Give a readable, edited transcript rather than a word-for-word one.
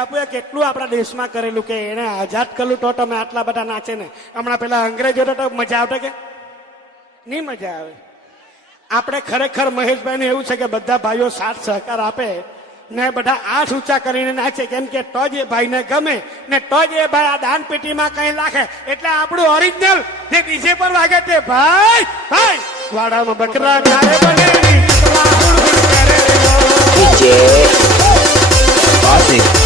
બાપુએ કેટલું આપણા દેશમાં કરેલું કે એને આઝાદ કરેલું તો તમે આટલા બધા નાચે ને. હમણાં પેલા અંગ્રેજો તો મજા આવતા કે નહીં મજા આવે. આપણે ખરેખર મહેશભાઈ એવું છે કે બધા ભાઈઓ સાથ સહકાર આપે ને બધા હાથ ઊંચા કરીને નાચે, કેમ કે તો જ એ ભાઈને ગમે ને તો જ એ ભાઈ આ દાન પેટીમાં કઈ નાખે. એટલે આપણું ઓરિજિનલ જે ડીજે પર વાગે તે ભાઈ ભાઈ વાડામાં બકરા ગાય બને DJ Classic.